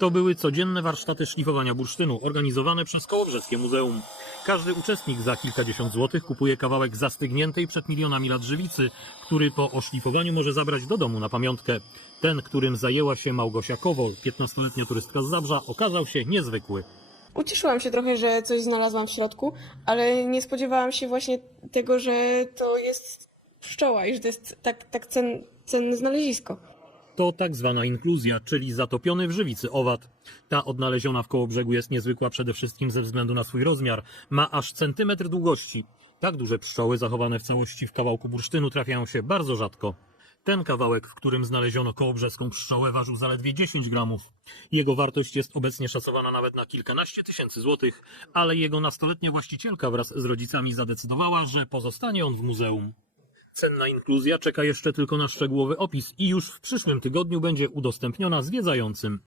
To były codzienne warsztaty szlifowania bursztynu organizowane przez Kołobrzeskie Muzeum. Każdy uczestnik za kilkadziesiąt złotych kupuje kawałek zastygniętej przed milionami lat żywicy, który po oszlifowaniu może zabrać do domu na pamiątkę. Ten, którym zajęła się Małgosia Kowol, 15-letnia turystka z Zabrza, okazał się niezwykły. Ucieszyłam się trochę, że coś znalazłam w środku, ale nie spodziewałam się właśnie tego, że to jest pszczoła i że to jest tak, tak cen, cenne znalezisko. To tak zwana inkluzja, czyli zatopiony w żywicy owad. Ta odnaleziona w Kołobrzegu jest niezwykła przede wszystkim ze względu na swój rozmiar. Ma aż centymetr długości. Tak duże pszczoły zachowane w całości w kawałku bursztynu trafiają się bardzo rzadko. Ten kawałek, w którym znaleziono kołobrzeską pszczołę, ważył zaledwie 10 gramów. Jego wartość jest obecnie szacowana nawet na kilkanaście tysięcy złotych, ale jego nastoletnia właścicielka wraz z rodzicami zadecydowała, że pozostanie on w muzeum. Cenna inkluzja czeka jeszcze tylko na szczegółowy opis i już w przyszłym tygodniu będzie udostępniona zwiedzającym.